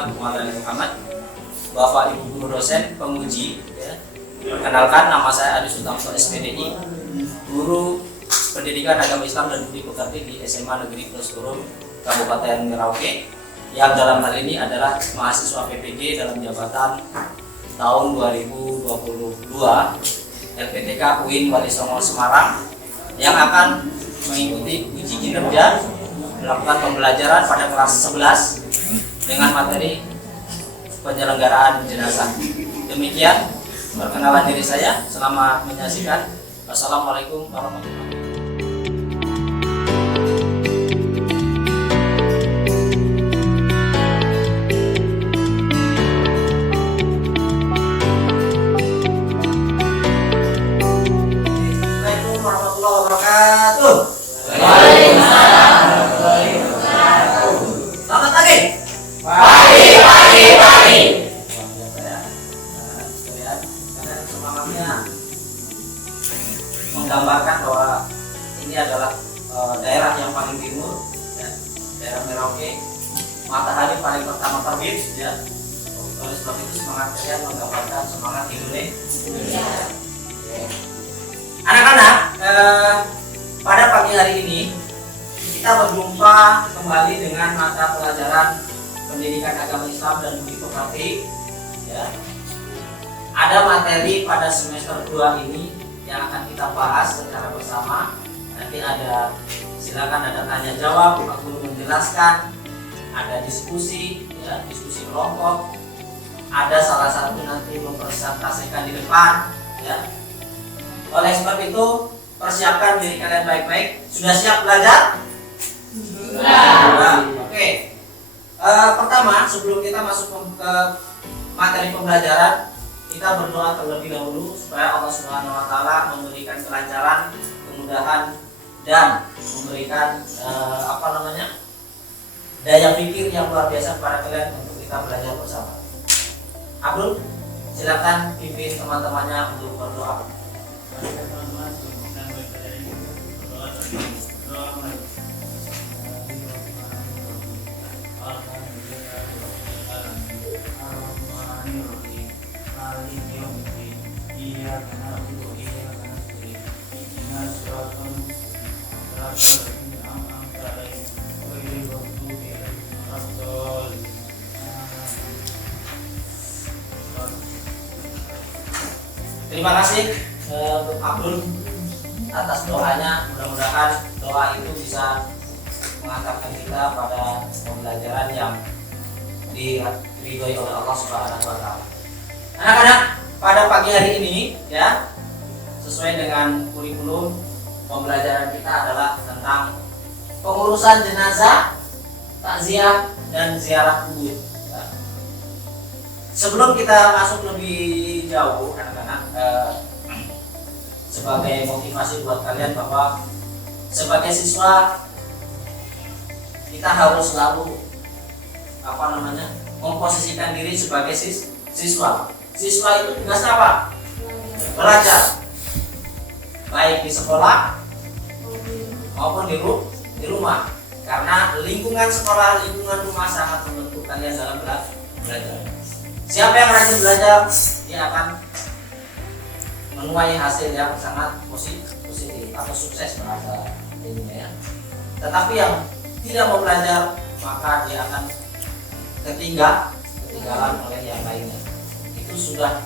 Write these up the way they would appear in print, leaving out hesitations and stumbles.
Muhammad Muhammad Muhammad, Bapak Ibu guru dosen penguji ya. Perkenalkan, nama saya Adi Sutamso SPDI, guru Pendidikan Agama Islam dan Budi Pekerti di SMA Negeri Plus Turun Kabupaten Merauke, yang dalam hal ini adalah mahasiswa PPG dalam jabatan tahun 2022 LPTK UIN Wali Songo Semarang, yang akan mengikuti uji kinerja melakukan pembelajaran pada kelas 11 dengan materi penyelenggaraan jenazah. Demikian perkenalan diri saya. Selamat menyaksikan. Wassalamualaikum warahmatullahi wabarakatuh. Assalamualaikum warahmatullahi wabarakatuh. Selamat pagi. Pagi. Kalian semangatnya menggambarkan bahwa ini adalah daerah yang paling timur, ya, daerah Merauke, matahari paling pertama terbit, ya. Oleh sebab itu semangat kalian menggambarkan semangat Indonesia. Anak-anak, pada pagi hari ini kita berjumpa kembali dengan mata pelajaran Pendidikan Agama Islam dan Budi Pekerti. Ya. Ada materi pada semester 2 ini yang akan kita bahas secara bersama. Nanti silakan ada tanya jawab, Pak Guru menjelaskan, ada diskusi, ya, diskusi kelompok. Ada salah satu nanti mempresentasikan di depan, ya. Oleh sebab itu, persiapkan diri kalian baik-baik. Sudah siap belajar? Sudah. Oke. Pertama, sebelum kita masuk ke materi pembelajaran, kita berdoa terlebih dahulu supaya Allah Subhanahu wa taala memberikan kelancaran, kemudahan, dan memberikan daya pikir yang luar biasa kepada kalian untuk kita belajar bersama. Abdul, silakan pimpin teman-temannya untuk berdoa. Terima kasih untuk Abdul atas doanya. Mudah-mudahan doa itu bisa mengantarkan kita pada pembelajaran yang diridhoi oleh Allah Subhanahu wa taala. Anak-anak, pada pagi hari ini, ya, sesuai dengan kurikulum pembelajaran kita adalah tentang pengurusan jenazah, takziah, dan ziarah kubur. Ya. Sebelum kita masuk lebih jauh, anak-anak, sebagai motivasi buat kalian bahwa sebagai siswa kita harus selalu memposisikan diri sebagai siswa. Siswa itu tugasnya apa? Belajar, baik di sekolah maupun di rumah. Karena lingkungan sekolah, lingkungan rumah sangat membentuk kalian dalam belajar. Siapa yang rajin belajar, dia akan menuai hasil yang sangat positif atau sukses bahasa ini, ya. Tetapi yang tidak mau belajar, maka dia akan ketinggalan oleh yang lainnya. Itu sudah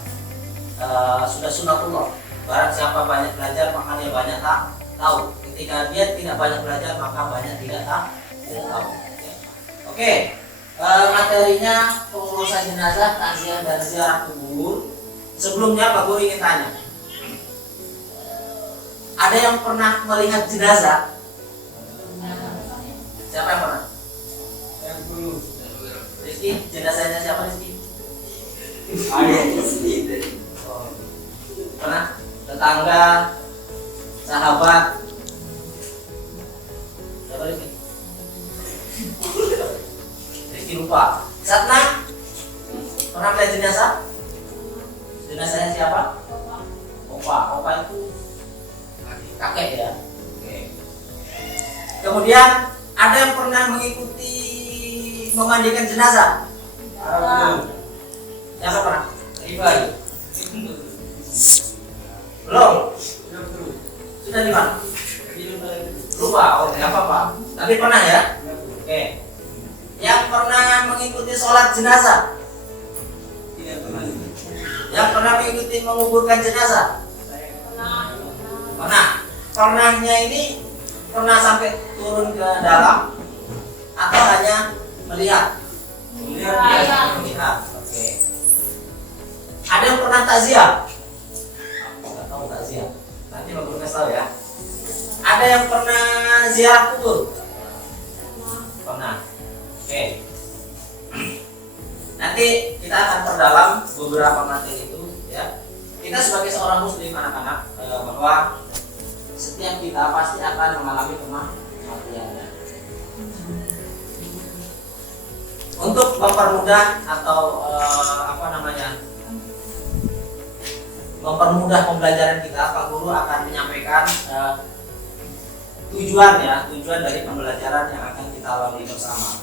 sunatullah. Barang siapa banyak belajar, maka dia banyak tahu. Ketika dia tidak banyak belajar, maka banyak tidak tahu. Oke. Materinya pengurusan jenazah, takziah, dan ziarah kubur. Sebelumnya Pak Guru ingin tanya, ada yang pernah melihat jenazah? Siapa yang pernah? Yang dulu. Rizky, jenazahnya siapa Rizky? Pernah? Tetangga, sahabat. Siapa Rizky? Rizky lupa. Satna, pernah melihat jenazah? Jenazahnya siapa? Opa itu kakek, ya. Oke. Kemudian ada yang pernah mengikuti memandikan jenazah? Siapa pernah? Iban. Belum. Sudah di mana? Lupa. Oh, nggak apa-apa. Tapi pernah ya? Oke. Yang pernah mengikuti sholat jenazah? Tidak pernah. Yang pernah mengikuti menguburkan jenazah? Pernah. Pernahnya ini pernah sampai turun ke dalam atau hanya melihat? Melihat. Oke. Ada yang pernah takziah? Nggak tahu takziah. Nanti Pak Guru kasih tahu ya. Ada yang pernah ziarah kubur? Pernah. Oke. Nanti kita akan perdalam beberapa materi itu ya. Kita sebagai seorang muslim anak-anak bahwa setiap kita pasti akan mengalami kematian. Untuk mempermudah atau mempermudah pembelajaran kita, Pak Guru akan menyampaikan tujuan dari pembelajaran yang akan kita lalui bersama.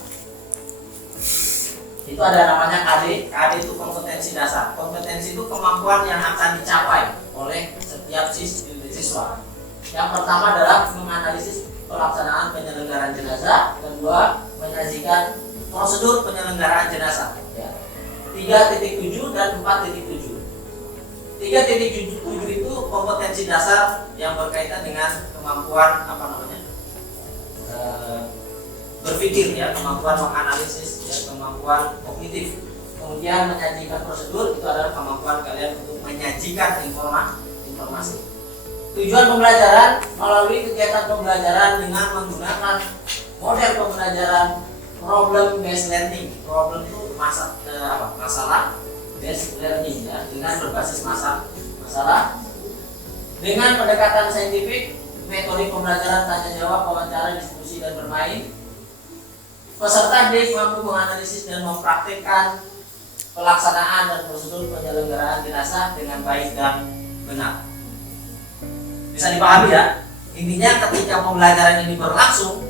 Itu ada namanya KD. KD itu kompetensi dasar. Kompetensi itu kemampuan yang akan dicapai oleh setiap siswa. Yang pertama adalah menganalisis pelaksanaan penyelenggaraan jenazah. Kedua, menyajikan prosedur penyelenggaraan jenazah. 3.7 dan 4.7. 3.7 itu kompetensi dasar yang berkaitan dengan kemampuan berpikir ya, kemampuan menganalisis ya, kemampuan kognitif. Kemudian menyajikan prosedur itu adalah kemampuan kalian untuk menyajikan informasi. Tujuan pembelajaran melalui kegiatan pembelajaran dengan menggunakan model pembelajaran problem based learning. Problem itu masalah based learning ya, dengan berbasis masalah dengan pendekatan saintifik, metode pembelajaran tanya jawab, wawancara, diskusi dan bermain. Peserta didik mampu menganalisis dan mempraktikkan pelaksanaan dan prosedur penyelenggaraan jenazah dengan baik dan benar. Bisa dipahami ya? Intinya ketika pembelajaran ini berlangsung,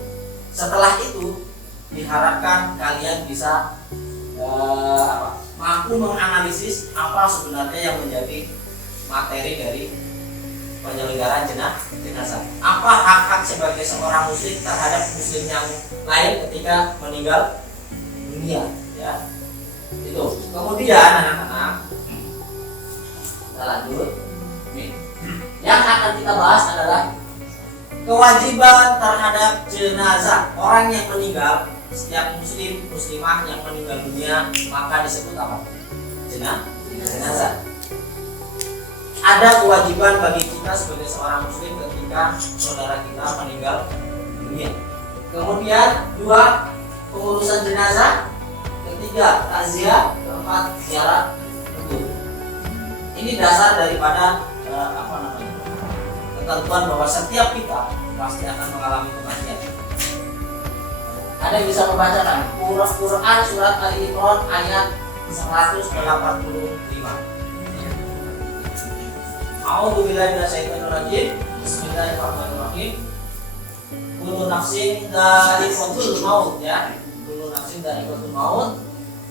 setelah itu diharapkan kalian bisa mampu menganalisis apa sebenarnya yang menjadi materi dari penyelenggaraan jenazah. Apa hak-hak sebagai seorang muslim terhadap muslim yang lain ketika meninggal dunia ya. Itu. Kemudian anak-anak kita lanjut. Yang akan kita bahas adalah kewajiban terhadap jenazah. Orang yang meninggal, setiap muslim muslimah yang meninggal dunia maka disebut apa? Jenazah. Ada kewajiban bagi kita sebagai seorang muslim ketika saudara kita meninggal dunia. Kemudian 2, pengurusan jenazah. 3, takziah. 4, ziarah kubur. Ini dasar daripada ketentuan bahwa setiap kita pasti akan mengalami kematian. Ada yang bisa membacakan Quran surat Al-Imran ayat 185. A'udzubillahi minasyaitonir rajim. Bismillahirrahmanirrahim. Kullu nafsin dha'iqatul maut ya. Kullu nafsin dha'iqatul maut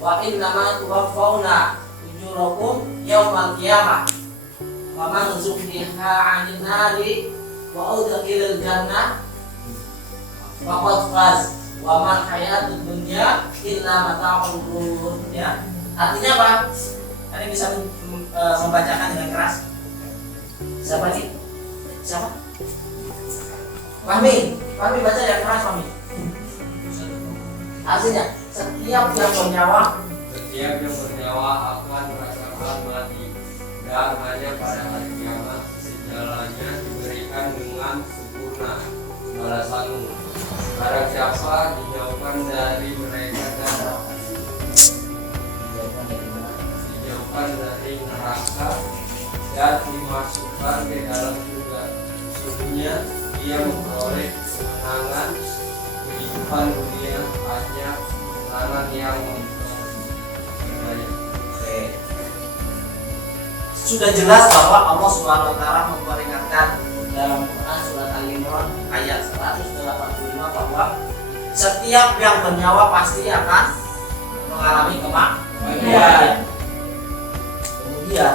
wa innama tuwaffawna ujurakum yaumal qiyamah. Wa man zuhziha 'anil nari wa udkhilal jannah faqad faz wa mal hayatud dunya illa mata'ul ghurur ya. Artinya apa? Ada bisa membacakan dengan keras? Siapa nih? Siapa? Fahmi baca yang keras Fahmi. Artinya setiap yang bernyawa akan merasakan mati dan hanya pada hari kiamat segalanya diberikan dengan sempurna balasanmu. Barang siapa dijauhkan dari mereka dan dijauhkan dari neraka dan dimasukkan ke dalam surga, sesungguhnya dia memperoleh kemenangan kehidupan dunia, hanya kemenangan yang terbaik. Sudah jelas bahwa Allah Subhanahu wa taala memperingatkan dalam Quran surat Al-Imran ayat 185 bahwa setiap yang bernyawa pasti akan mengalami Kemudian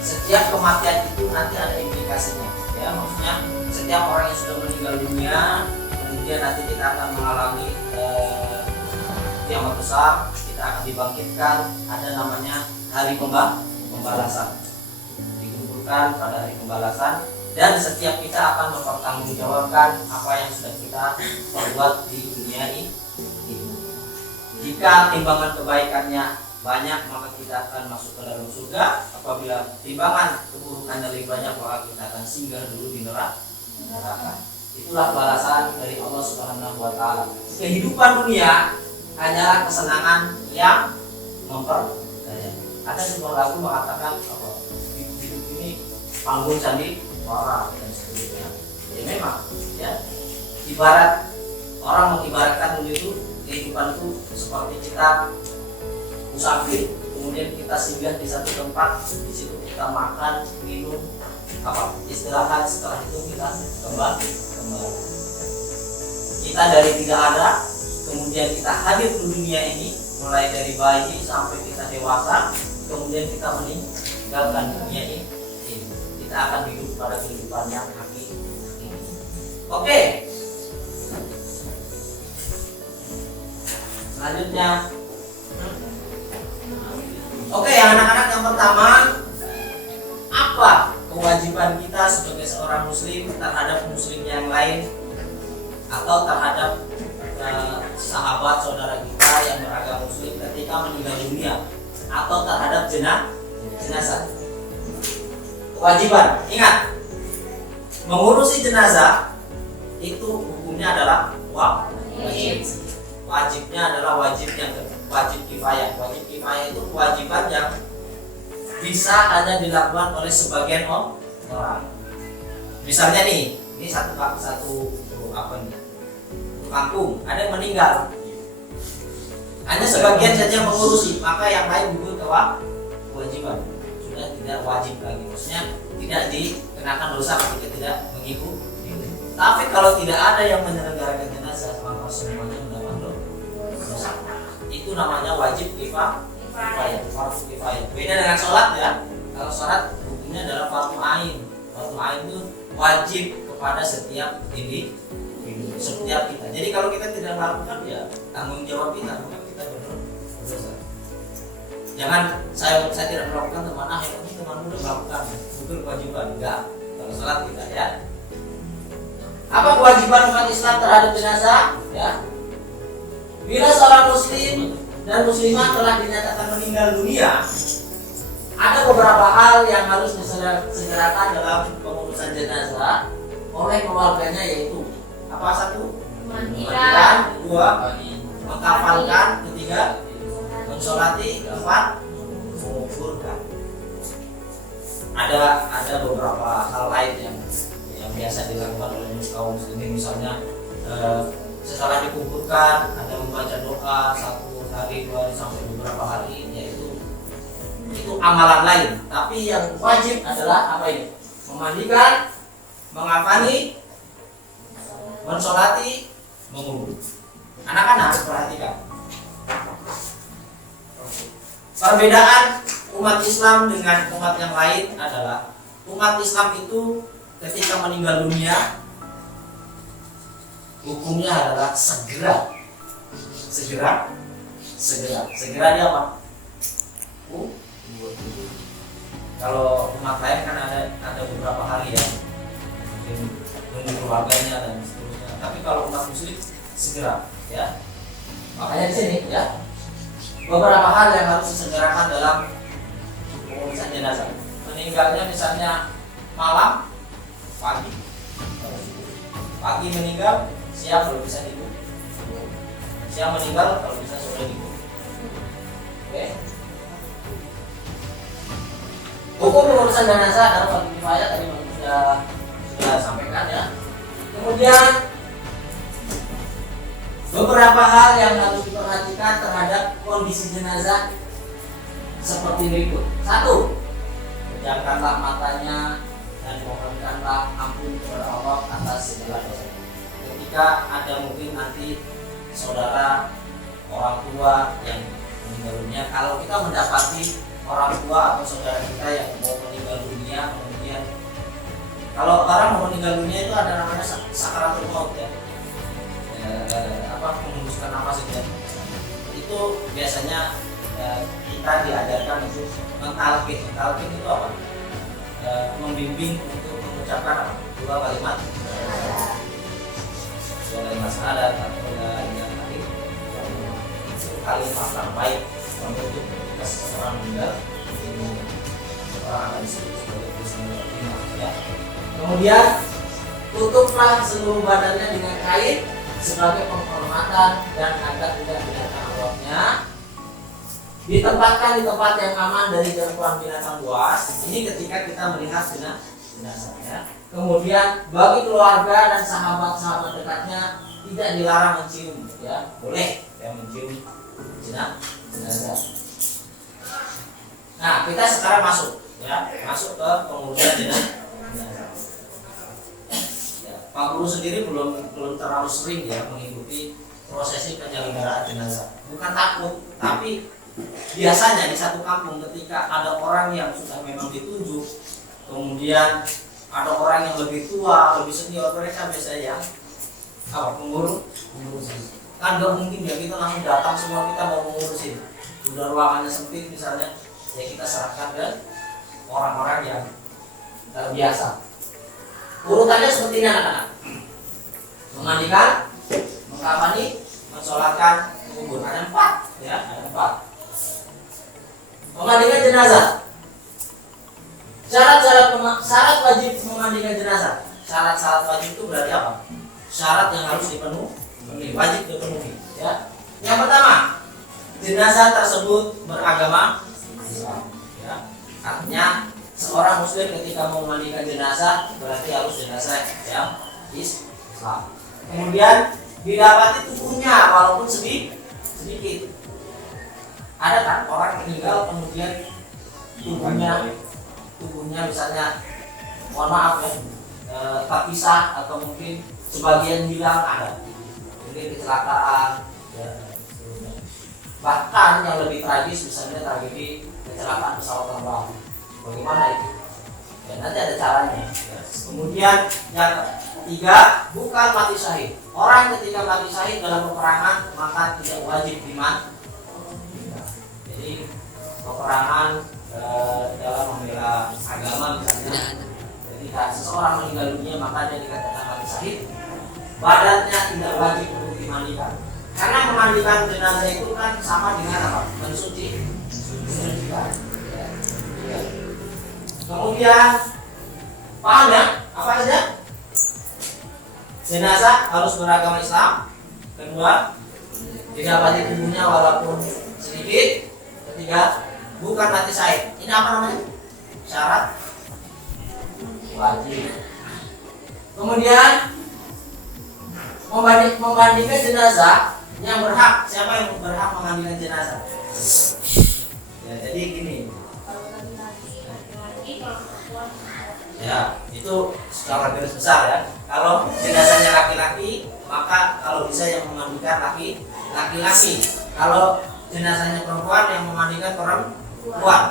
setiap kematian itu nanti ada implikasinya, ya, maksudnya setiap orang yang sudah meninggal dunia kemudian nanti kita akan mengalami kiamat besar, kita akan dibangkitkan, ada namanya hari pembalasan, dikumpulkan pada hari pembalasan, dan setiap kita akan mempertanggungjawabkan apa yang sudah kita perbuat di dunia ini. Jika timbangan kebaikannya banyak maka kita akan masuk ke dalam surga, apabila timbangan keburukannya lebih banyak maka kita akan singgah dulu di neraka. Itulah balasan dari Allah Subhanahu wa taala. Kehidupan dunia hanyalah kesenangan yang memperkaya. Ada sebuah lagu mengatakan apa? Hidup ini panggung candi wara dan seterusnya. Ya memang, ya. Ibarat orang mengibaratkan dulu itu kehidupan itu seperti kita musafir, kemudian kita singgah di satu tempat, di situ kita makan, minum, istirahat, setelah itu kita kembali. Kita dari tidak ada, kemudian kita hadir di dunia ini, mulai dari bayi sampai kita dewasa, kemudian kita meninggalkan dunia ini. Kita akan hidup pada kehidupan yang hakiki. Oke. Selanjutnya, yang anak-anak, yang pertama, apa kewajiban kita sebagai seorang muslim terhadap muslim yang lain atau terhadap sahabat saudara kita yang beragama muslim ketika meninggal dunia atau terhadap jenazah. Kewajiban, ingat, mengurusi jenazah itu hukumnya adalah wajib. Wajibnya adalah wajib kifayah. Wajib kifayah itu kewajiban yang bisa hanya dilakukan oleh sebagian orang. Misalnya nih, ini satu kampung ada yang meninggal, hanya sebagian saja mengurusi, maka yang lain gugur kewajiban, sudah tidak wajib lagi, maksudnya tidak dikenakan dosa ketika tidak mengikuti. Tapi kalau tidak ada yang menyelenggarakan jenazah, maka semuanya mendapat dosa. Itu namanya wajib kifayah, fardu kifayah. Beda dengan sholat, ya. Kalau sholat hukumnya adalah fardu ain. Fardu ain itu wajib kepada setiap individu, setiap kita. Jadi kalau kita tidak melakukan, ya tanggung jawab kita, bukan kita berdosa. Jangan saya tidak melakukan, teman ini teman udah melakukan, bukan kewajiban. Enggak. Kalau sholat kita, ya. Apa kewajiban umat Islam terhadap jenazah? Ya. Bila seorang muslim dan muslimah telah dinyatakan meninggal dunia, ada beberapa hal yang harus disegerakan dalam pengurusan jenazah oleh keluarganya, yaitu apa? Satu, memandikan. Dua, mengkafalkan. Ketiga, mensolati. Keempat, menguburkan. Ada beberapa hal lain yang biasa dilakukan oleh kaum muslimin, misalnya setelah dikuburkan ada membaca doa 1 hari, 2 hari, sampai beberapa hari, yaitu itu amalan lain. Tapi yang wajib adalah apa ini? Memandikan, mengafani, mensolati, mengubur. Anak-anak perhatikan perbedaan umat Islam dengan umat yang lain adalah umat Islam itu ketika meninggal dunia hukumnya adalah segera dia apa? Kalau umat lain kan ada beberapa hari, ya, mungkin menunggu keluarganya dan seterusnya. Tapi kalau umat muslim segera, ya. Makanya di sini, ya, beberapa hal yang harus disegerakan dalam pengurusan jenazah. Meninggalnya misalnya malam, pagi meninggal, siang kalau bisa dikubur, siang meninggal kalau bisa sore dikubur. Oke. Hukum pengurusan jenazah adalah fardu kifayah, tadi sudah sampaikan, ya. Kemudian beberapa hal yang harus diperhatikan terhadap kondisi jenazah seperti berikut. 1. Pejamkanlah matanya dan mohonkanlah ampun kepada Allah atas segala dosa. Ketika ada mungkin nanti saudara, orang tua yang meninggal dunia. Kalau kita mendapati orang tua atau saudara kita yang mau meninggal dunia, kemudian kalau orang mau meninggal dunia itu ada namanya sakaratul maut ya, menghembuskan nafas itu. Itu biasanya kita diajarkan untuk mentalkin. Mentalkin itu apa? Membimbing untuk mengucapkan dua kalimat syahadat atau la ilaha illallah. Itu kalimat terbaik untuk ketika seseorang meninggal dunia. Orang akan disebut sebagai husnul khotimah ya. Kemudian tutuplah seluruh badannya dengan kain sebagai penghormatan dan agar tidak binatang awaknya. Ditempatkan di tempat yang aman dari jangkauan binatang buas. Ini ketika kita melihat jenazahnya. Kemudian bagi keluarga dan sahabat-sahabat dekatnya tidak dilarang mencium, ya boleh ya mencium jenazah. Nah kita sekarang masuk ke pengurusan jenazah. Ya, Pak Guru sendiri belum terlalu sering ya mengikuti prosesi penyelenggaraan jenazah. Bukan takut, tapi biasanya di satu kampung ketika ada orang yang sudah memang ditunjuk, kemudian ada orang yang lebih tua, lebih senior, mereka biasanya pengurus kan gak mungkin ya kita langsung datang semua kita mau mengurusin. Sudah ruangannya sempit misalnya, ya kita serahkan ke orang-orang yang terbiasa. Urutannya seperti ini anak-anak: memandikan, mengkafani, mensolatkan, kubur. Ada 4 ya, ada 4. Memandikan jenazah. Syarat wajib memandikan jenazah. Syarat wajib itu berarti apa? Syarat yang harus dipenuhi, wajib dipenuhi. Ya. Yang pertama, jenazah tersebut beragama Islam. Ya. Artinya seorang Muslim ketika mau memandikan jenazah berarti harus jenazah yang Islam. Kemudian didapati tubuhnya walaupun sedikit. Ada kan orang meninggal kemudian tubuhnya misalnya mohon maaf ya terpisah atau mungkin sebagian hilang, ada mungkin kecelakaan ya. Bahkan yang lebih tragis misalnya tragedi kecelakaan pesawat terbang, bagaimana itu ya, nanti ada caranya ya. Kemudian yang ketiga, bukan mati syahid. Orang ketika mati syahid dalam peperangan maka tidak wajib diman. Jadi peperangan dalam membela agama misalnya, ketika seseorang meninggal dunia maka dia dikatakan mati syahid, badannya tidak wajib untuk dimandikan. Karena memandikan jenazah itu kan sama dengan apa? Mensucikan. Kemudian paham ya? Apa saja? Jenazah harus beragama Islam. Kedua, didapati tubuhnya walaupun sedikit. Ketiga, bukan mati syahid. Ini apa namanya? Syarat wajib. Kemudian memandikan jenazah yang berhak. Siapa yang berhak memandikan jenazah? Ya, jadi gini. Ya, itu secara garis besar ya. Kalau jenazahnya laki-laki, maka kalau bisa yang memandikan laki-laki. Kalau jenazahnya perempuan, yang memandikan perempuan.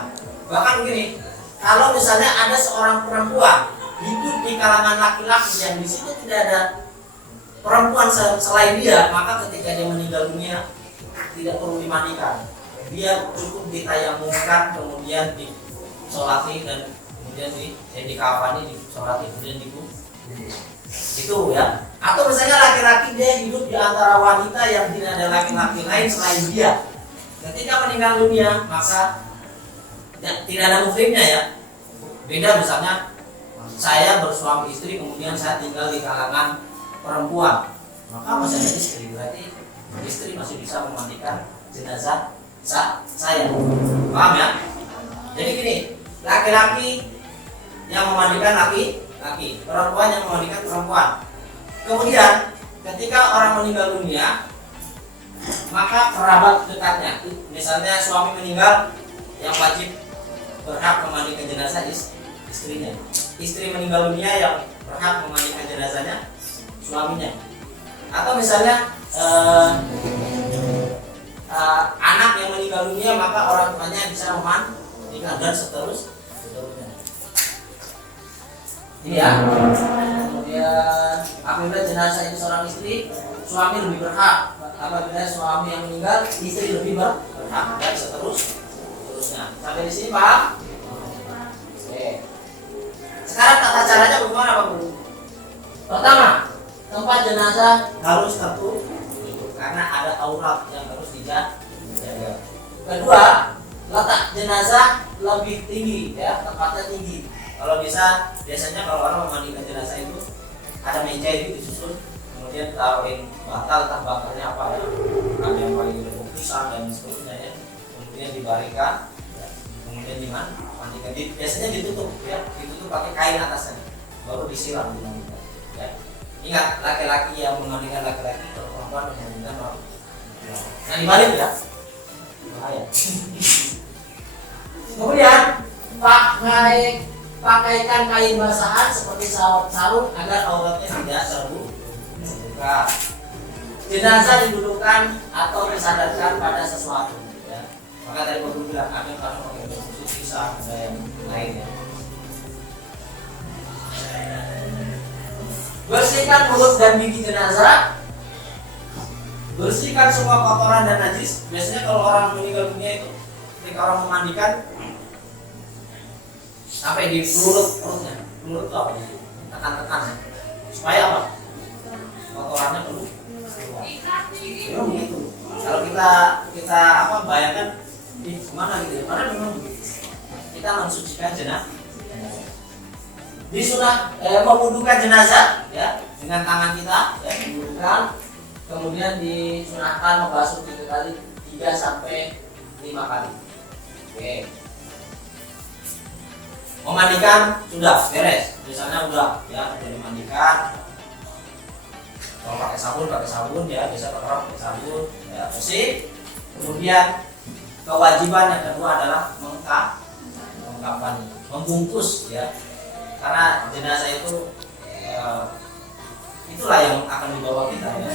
Bahkan begini, kalau misalnya ada seorang perempuan hidup di kalangan laki-laki yang di situ tidak ada perempuan selain dia, maka ketika dia meninggal dunia tidak perlu dimandikan. Dia cukup ditayamumkan, kemudian disolati dan kemudian dikafani, disolati, kemudian dikubur. Itu ya. Atau misalnya laki-laki dia hidup di antara wanita yang tidak ada laki-laki lain selain dia. Ketika meninggal dunia maka tidak ada muhrimnya ya. Beda misalnya saya bersuami istri kemudian saya tinggal di kalangan perempuan, maka masih ada istri, berarti istri masih bisa memandikan jenazah saya. Paham ya? Jadi gini, laki-laki yang memandikan laki-laki, perempuan yang memandikan perempuan. Kemudian ketika orang meninggal dunia, maka kerabat dekatnya, misalnya suami meninggal, yang wajib berhak memandikan jenazah istrinya. Istri meninggal dunia yang berhak memandikan jenazahnya suaminya. Atau misalnya anak yang meninggal dunia maka orang tuanya bisa memandikan dan seterusnya. Ini ya. Kemudian apabila jenazah itu seorang istri, suami lebih berhak. Apabila suami yang meninggal, istri lebih berhak dan seterusnya. Sampai di sini paham? Oke. Sekarang tata caranya bagaimana Pak Guru? Pertama, tempat jenazah harus tertutup karena ada aurat yang harus dijaga. Kedua, letak jenazah lebih tinggi ya, tempatnya tinggi. Kalau bisa, biasanya kalau orang memandikan jenazah itu ada meja itu disusun, kemudian taruhin bantal, entah bantalnya apa ya, ada yang paling pisang dan seterusnya ya, kemudian dibarikan, ya. Kemudian dimandikan. Biasanya ditutup ya, ditutup pakai kain atasnya, baru disiram dimandikan. Ya. Ingat, laki-laki yang memandikan laki-laki, kalau perempuan memandikan orang. Nah dibalik ya, bahaya. Kemudian pakaikan kain basahan seperti sarung agar auratnya tidak terbuka. Jenazah didudukkan atau disandarkan pada sesuatu. Ya. Maka tadi Bapak bilang ada kalau pakai khusus bisa ada yang lain ya. Bersihkan mulut dan gigi jenazah. Bersihkan semua kotoran dan najis. Biasanya kalau orang meninggal dunia itu ketika orang memandikan sampai di perutnya, perut itu apa? Tekan-tekan ya. Supaya apa? Kotorannya perlu. Ya begitu. Kalau kita apa bayangkan di mana gitu ya? Karena memang kita mensucikan jenazah. Disunah memwudukan jenazah ya dengan tangan kita ya, memwudukan, kemudian disunahkan membasuh 3 kali, 3 sampai 5 kali. Oke. Memandikan sudah beres, misalnya udah ya udah dimandikan. Kalau pakai sabun ya, bisa pakai sabun ya, bersih. Kemudian kewajiban yang kedua adalah mengkafani, membungkus ya, karena jenazah itu itulah yang akan dibawa kita ya.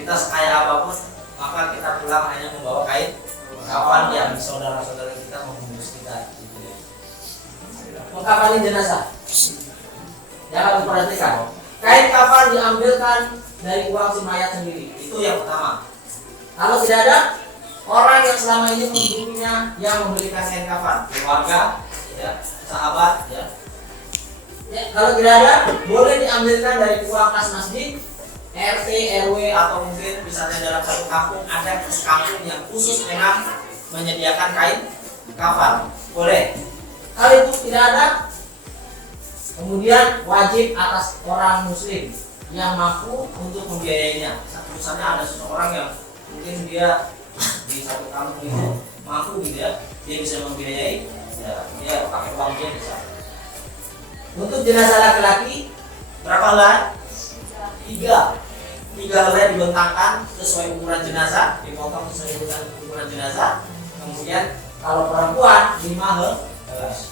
Kita sekaya apapun maka kita pulang hanya membawa kain kafan yang saudara-saudara kita membungkus kita. Mengkafani jenazah. Yang harus diperhatikan, kain kafan diambilkan dari uang si mayat sendiri. Itu yang pertama. Kalau tidak ada orang yang selama ini menghidupinya yang memberikan kain kafan, keluarga, ya, sahabat, ya. Ya, kalau tidak ada, boleh diambilkan dari uang kas masjid, RT, RW, atau mungkin misalnya dalam satu kampung ada kas kampung yang khusus memang menyediakan kain kafan. Boleh. Kalau itu tidak ada, kemudian wajib atas orang muslim yang mampu untuk membiayainya. Misalnya ada seseorang yang mungkin dia di satu kampung itu mampu gitu ya, dia bisa membiayai, ya, dia pakai uang dia bisa. Untuk jenazah laki-laki berapa helai? 3 helai dibentangkan sesuai ukuran jenazah, dipotong sesuai ukuran jenazah. Kemudian kalau perempuan 5 helai.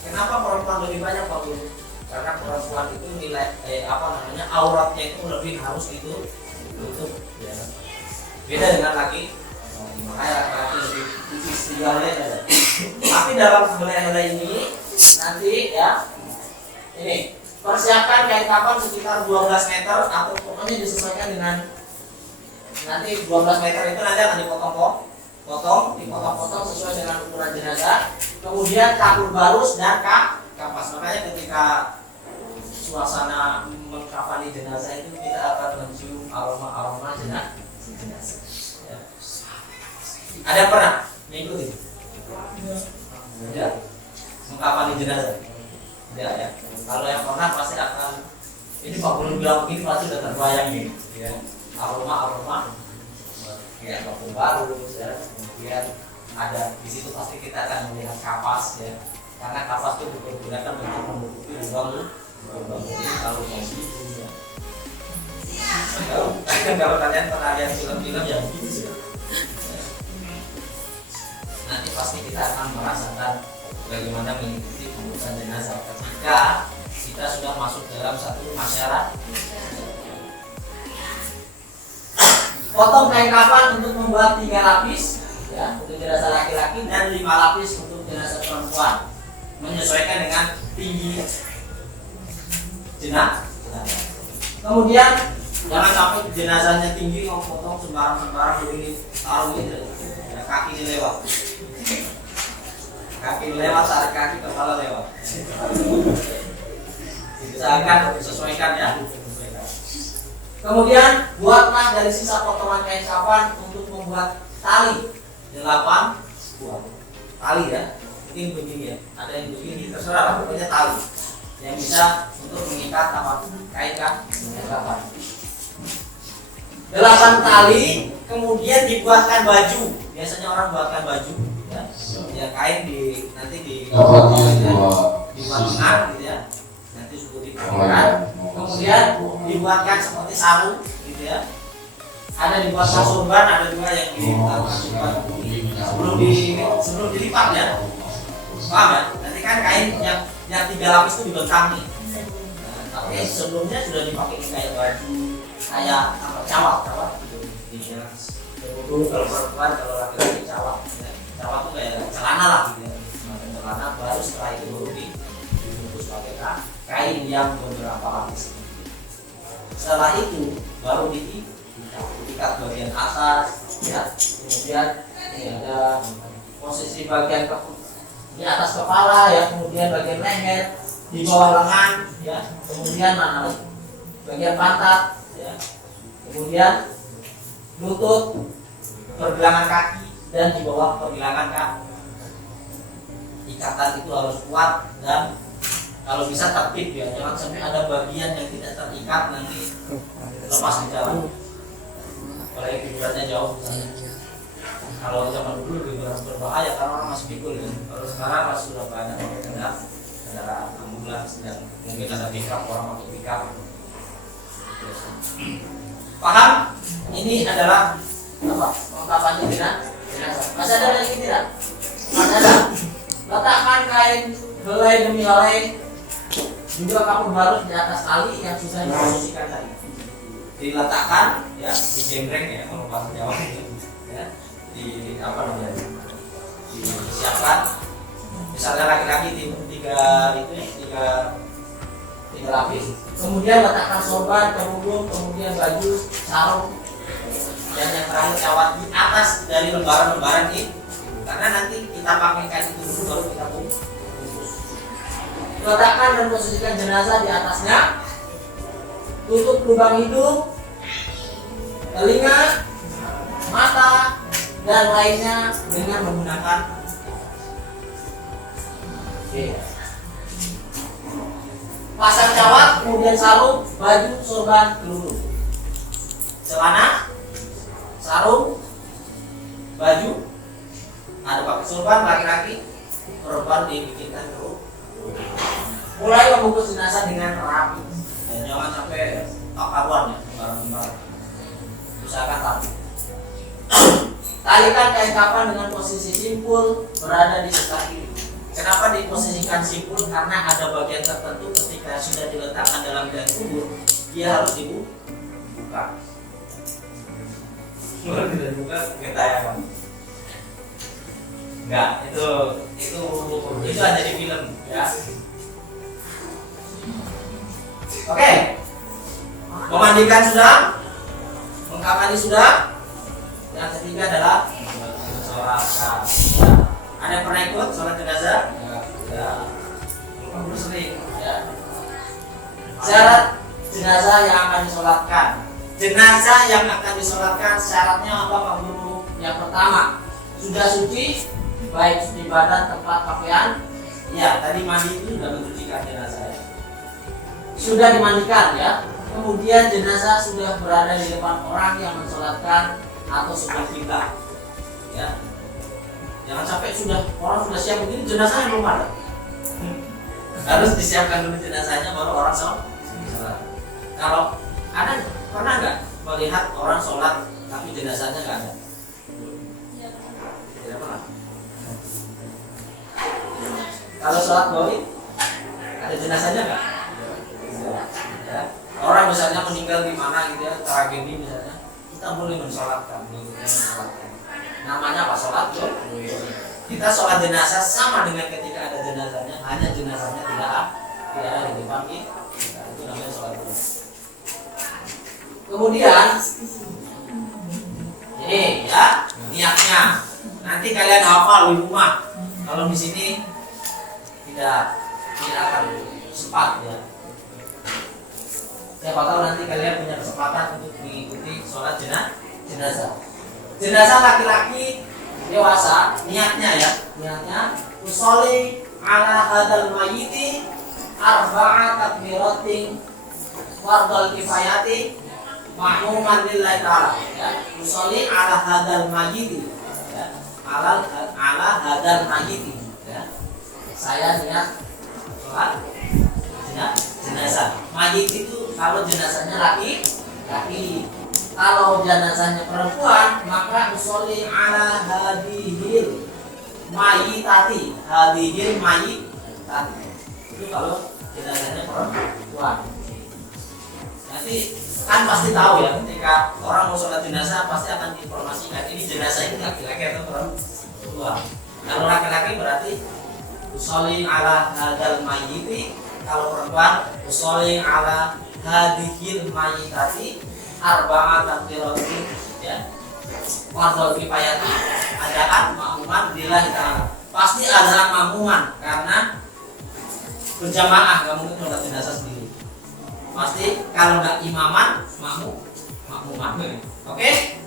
Kenapa perempuan lebih banyak Pak Guru? Karena perempuan itu nilai auratnya itu lebih harus ditutup ya. Beda dengan laki. Makanya laki-laki lebih tipis 3 helai saja. Tapi dalam helai ini nanti ya, ini persiapkan kain kafan sekitar 12 meter atau pokoknya disesuaikan dengan nanti 12 meter itu nanti akan dipotong sesuai dengan ukuran jenazah. Kemudian kapur barus dan kapas. Makanya ketika suasana mengkafani jenazah itu kita akan mencium aroma jenazah. Ya. Ada pernah mengikuti? Ya. Mengkafani jenazah. Ya. Kalau yang pernah pasti akan ini Pak Guru bilang begini pasti sudah terbayang nih. Ya. Aroma ya kapur barus ya. Kemudian ada di situ pasti kita akan melihat kapas ya, karena kapas itu digunakan untuk menutupi lubang. Jadi kalau mau ya. Kalau kalian pernah lihat film-film yang gitu ya, nanti pasti kita akan merasakan bagaimana mengikuti pembukaan jenazah ketika kita sudah masuk dalam satu masyarakat. Potong kain kafan untuk membuat 3 lapis ya untuk jenazah laki-laki dan 5 lapis untuk jenazah perempuan, menyesuaikan dengan tinggi jenazah. Kemudian jangan sampai jenazahnya tinggi mau potong sembarang begini taruh gitu ya, kaki ini lewat, tarik kaki kepala lewat. Usahakan sesuaikan ya. Kemudian buatlah dari sisa potongan kain kafan untuk membuat tali 8 buah tali ya. Mungkin begini ya, ada yang begini, terserah lah, pokoknya tali yang bisa untuk mengikat apa kain kafan. 8 tali, kemudian dibuatkan baju. Biasanya orang buatkan baju ya kain nanti dibuat tengah gitu ya, nanti sudah dipotongkan, kemudian dibuatkan seperti sarung gitu ya. Ada dibuatkan sorban, ada juga yang dibuat sebelum dilipat ya, paham ya? Nanti kan kain yang 3 lapis itu dibentang nih, tapi sebelumnya sudah dipakai kayak baju kayak apa cawat gitu di kalau perempuan, kalau laki-laki cawat itu kayak celana lah gitu ya, celana, baru setelah itu baru dibungkus pakai kain yang beberapa lapis. Setelah itu baru diikat bagian atas ya, kemudian ini ada posisi bagian di atas kepala ya, kemudian bagian leher, di bawah lengan ya, kemudian mana bagian pantat ya, kemudian lutut, pergelangan kaki, dan di bawah pergelangan kaki. Ikatan itu harus kuat dan kalau bisa tertib ya, jangan sampai ada bagian yang tidak terikat nanti lepas di jalan, apalagi pikirannya jauh misalnya. Kalau zaman dulu lebih berbahaya karena orang masih pikul ya. Kalau sekarang masih sudah banyak pakai kendaraan ambulans dan mungkin ada pickup, orang pakai pickup. Paham? Ini adalah apa? Ungkapan jenazah. Masih ada lagi tidak? Masih ada. Letakkan kain helai demi helai. Juga kamu harus di atas tali yang sudah diposisikan tadi. Diletakkan ya, dijembreng ya kalau bahasa Jawa ya. Di apa namanya? Disiapkan. Misalnya laki-laki tiga lapis. Kemudian letakkan sorban, kerudung, kemudian baju, sarung, dan yang terakhir cawat di atas dari lembaran-lembaran ini. Karena nanti kita pakai kain itu dulu baru kita bungkus. Letakkan dan posisikan jenazah di atasnya. Tutup lubang hidung, telinga, mata, dan lainnya dengan menggunakan pasang cawat, kemudian sarung, baju, sorban, kerudung, celana, sarung, baju, ada pakai sorban laki-laki, perempuan dibikinkan kerudung. Mulai membungkus jenazah dengan rapi dan jangan sampai tak karuan ya, barang-barang. Usahakan rapi. Talikan kain kafan dengan posisi simpul berada di sebelah kiri. Kenapa diposisikan simpul? Karena ada bagian tertentu ketika sudah diletakkan dalam liang kubur, dia harus dibuka. Kalau tidak dibuka, kita ya kan? Enggak, itu ada di film ya. Oke, memandikan sudah, mengkafani sudah. Yang ketiga adalah sholat. Ada yang pernah ikut sholat jenazah? Ya. Belum sering. Ya. Syarat jenazah yang akan disolatkan. Jenazah yang akan disolatkan syaratnya apa Pak Guru? Yang pertama, sudah suci, baik suci badan, tempat pakaian. Ya, tadi mandi itu sudah mensucikan jenazah. Ya. Sudah dimandikan ya. Kemudian jenazah sudah berada di depan orang yang mensolatkan atau sebelah kita, ya. Jangan sampai orang sudah siap begini, jenazahnya belum ada. Harus disiapkan dulu jenazahnya baru orang sholat. Kalau ada, pernah nggak melihat orang sholat tapi jenazahnya nggak ada? Tidak pernah. Kalau sholat gaib ada jenazahnya nggak? Ya. Orang misalnya meninggal di mana gitu ya, tragedi misalnya. kita boleh mensolatkan. Namanya apa? Sholat Jumat. Kita sholat jenazah sama dengan ketika ada jenazahnya, hanya jenazahnya tidak ada di depan kita. Itu namanya sholat Jumat. Kemudian ini ya niatnya. Nanti kalian hafal di rumah. Kalau di sini tidak akan sempat ya. Siapa tahu nanti kalian punya kesempatan untuk mengikuti sholat jenazah. Jenazah laki-laki dewasa, niatnya usolli ala hadal mayyiti arba'a takbiratin fardal kifayati ma'muman lillahi ta'ala ya. Usolli ala hadal mayyiti ya. Ala hadal mayyiti ya. Saya niat sholat jenazah. Mayyit itu kalau jenazahnya laki. Kalau jenazahnya perempuan, maka usolli ala hadihil mayyitati. Itu kalau jenazahnya perempuan. Nanti kan pasti tahu ya, ketika orang mau sholat jenazah pasti akan diinformasikan ini jenazah ini laki-laki atau perempuan. Kalau laki-laki berarti usolli ala hadal mayyiti. Kalau perempuan usolli ala hadihil mayyitati arba'at takbiratin ya. Fardhu kifayati adaan makmuman lillahi ta'ala. Pasti adaan makmuman karena berjamaah, enggak mungkin sholat jenazah sendiri. Pasti kalau enggak imaman makmuman. Oke?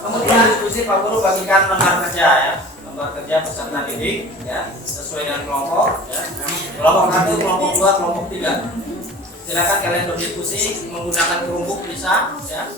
Kemudian diskusi Pak Guru bagikan lembar kerja ya. Lembar kerja peserta didik ya, sesuai dengan kelompok ya. Kelompok 1, kelompok 2, kelompok 3. Silakan kalian berdiskusi menggunakan kerumpuk bisa ya.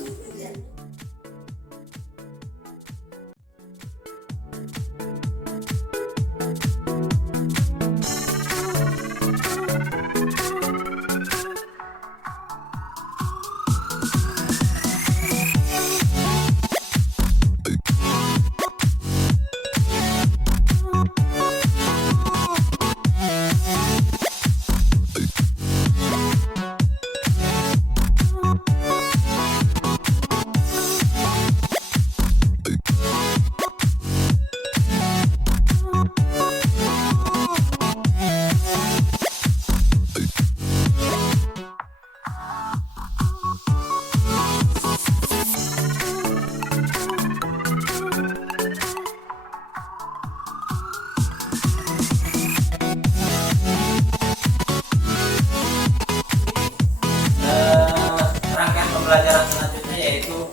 Pembelajaran selanjutnya yaitu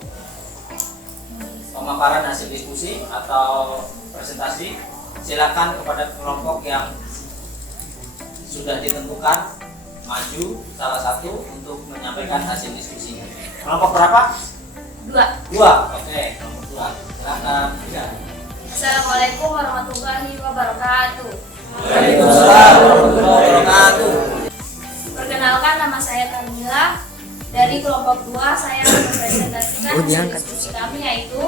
pemaparan hasil diskusi atau presentasi. Silakan kepada kelompok yang sudah ditentukan maju salah satu untuk menyampaikan hasil diskusinya. Kelompok berapa? 2. Oke, kelompok 2. Silakan. Assalamualaikum warahmatullahi wabarakatuh. Waalaikumsalam warahmatullahi wabarakatuh. Perkenalkan, nama saya Kamila. Dari kelompok 2 saya mempresentasikan hasil diskusi kami yaitu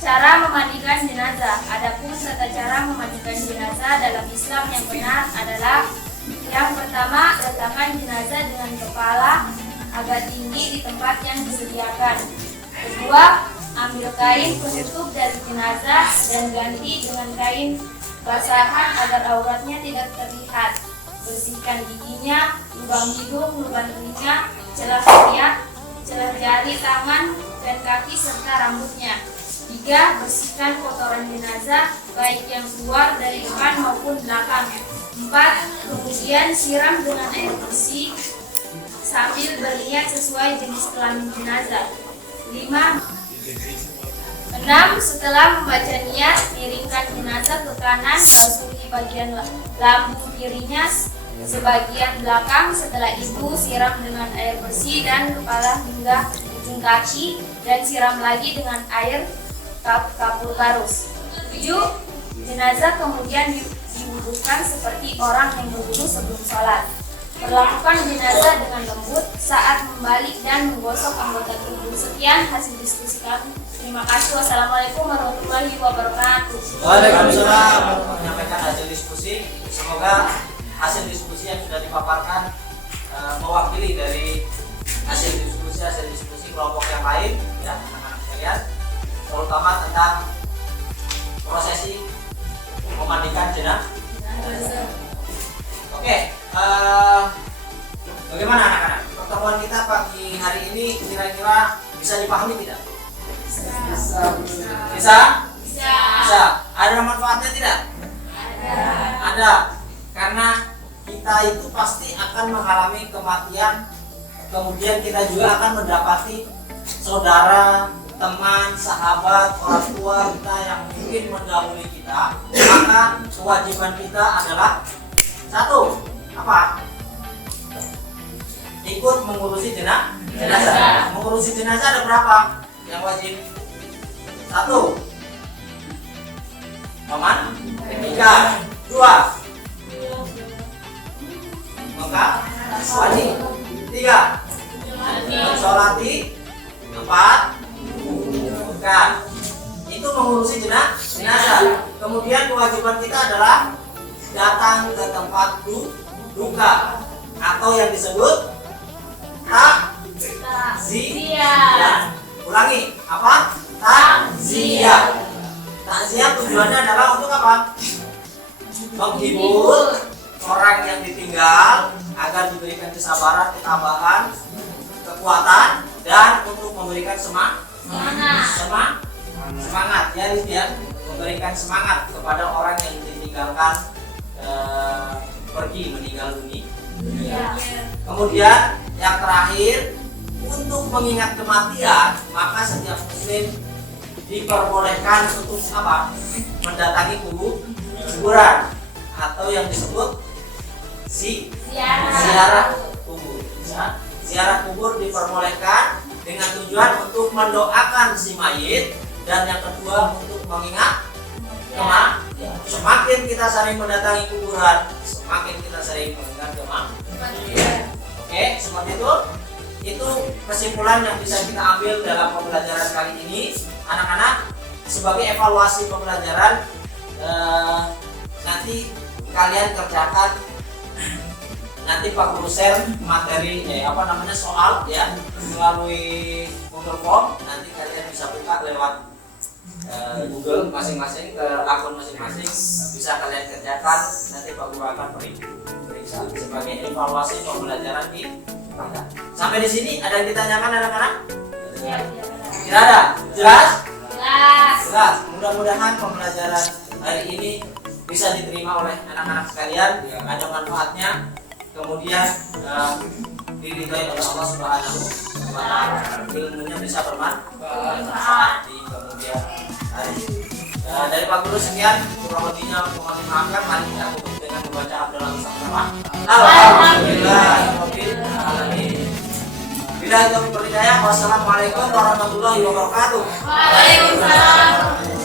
cara memandikan jenazah. Adapun tata cara memandikan jenazah dalam Islam yang benar adalah yang pertama, letakkan jenazah dengan kepala agak tinggi di tempat yang disediakan. Kedua, ambil kain penutup dari jenazah dan ganti dengan kain basahan agar auratnya tidak terlihat. Bersihkan giginya, lubang hidung, lubang telinga, celah ketiak, celah jari, tangan, dan kaki serta rambutnya. 3. Bersihkan kotoran jenazah baik yang keluar dari depan maupun belakang. 4. Kemudian siram dengan air bersih sambil berniat sesuai jenis kelamin jenazah. 5. 6. Setelah membaca niat, miringkan jenazah ke kanan, basuhi bagian lambung kirinya sebagian belakang. Setelah itu siram dengan air bersih dan kepala hingga ujung kaki dan siram lagi dengan air kapur larus. 7. Jenazah kemudian diwudukan seperti orang yang berwudu sebelum sholat. Perlakukan jenazah dengan lembut saat membalik dan menggosok anggota tubuh. Sekian hasil diskusi kami. Terima kasih. Wassalamualaikum warahmatullahi wabarakatuh. Waalaikumsalam. Menyampaikan hasil diskusi. Semoga hasil diskusi yang sudah dipaparkan mewakili dari hasil diskusi diskusi hasil diskusi kelompok yang lain ya anak-anak sekalian, terutama tentang prosesi memandikan jenazah. Oke, bagaimana anak-anak? Pertemuan kita pagi hari ini kira-kira bisa dipahami tidak? Bisa? Bisa. Ada manfaatnya tidak? Ada. Karena kita itu pasti akan mengalami kematian, kemudian kita juga akan mendapati saudara, teman, sahabat, orang tua kita yang mungkin mendahului kita. Maka kewajiban kita adalah satu, apa? Ikut mengurusi jenazah. Mengurusi jenazah ada berapa yang wajib? Satu, memandikan. Dua, wajib. Tiga, mensolati. Empat, bukan. Itu mengurusi jenazah. Kemudian kewajiban kita adalah datang ke tempat duka atau yang disebut takziah. Ulangi, apa? Takziah. Takziah tujuannya adalah untuk apa? Menghibur orang yang ditinggal agar diberikan kesabaran, ketabahan, kekuatan, dan untuk memberikan semangat ya, memberikan semangat kepada orang yang ditinggalkan pergi meninggal dunia. Kemudian yang terakhir, untuk mengingat kematian, maka setiap muslim diperbolehkan untuk apa? Mendatangi kuburan atau yang disebut ziarah kubur. Ziarah kubur diperbolehkan dengan tujuan untuk mendoakan si mayit, dan yang kedua untuk mengingat kematian. Semakin kita sering mendatangi kuburan, semakin kita sering mengingat kematian. Oke, seperti itu. Itu kesimpulan yang bisa kita ambil dalam pembelajaran kali ini, anak-anak. Sebagai evaluasi pembelajaran, nanti kalian kerjakan. Nanti Pak Guru share materi soal ya melalui Google Form. Nanti kalian bisa buka lewat Google masing-masing, ke akun masing-masing, bisa kalian kerjakan. Nanti Pak Guru akan periksa sebagai evaluasi pembelajaran kita. Sampai di sini ada yang ditanyakan anak-anak? Tidak ada. Jelas? Jelas. Mudah-mudahan pembelajaran hari ini bisa diterima oleh anak-anak sekalian, ada manfaatnya, kemudian diridhoi oleh Allah Subhanahu wa Ta'ala, ilmunya bisa bermanfaat di kemudian hari. Dari Pak Guru sekian, kurang lebihnya mohon dimaafkan. Mari kita tutup dengan membaca Abdullah bersama-sama. Alhamdulillahirabbil alamin. Bila itu berhidayah, wassalamualaikum warahmatullahi wabarakatuh. Waalaikumsalam.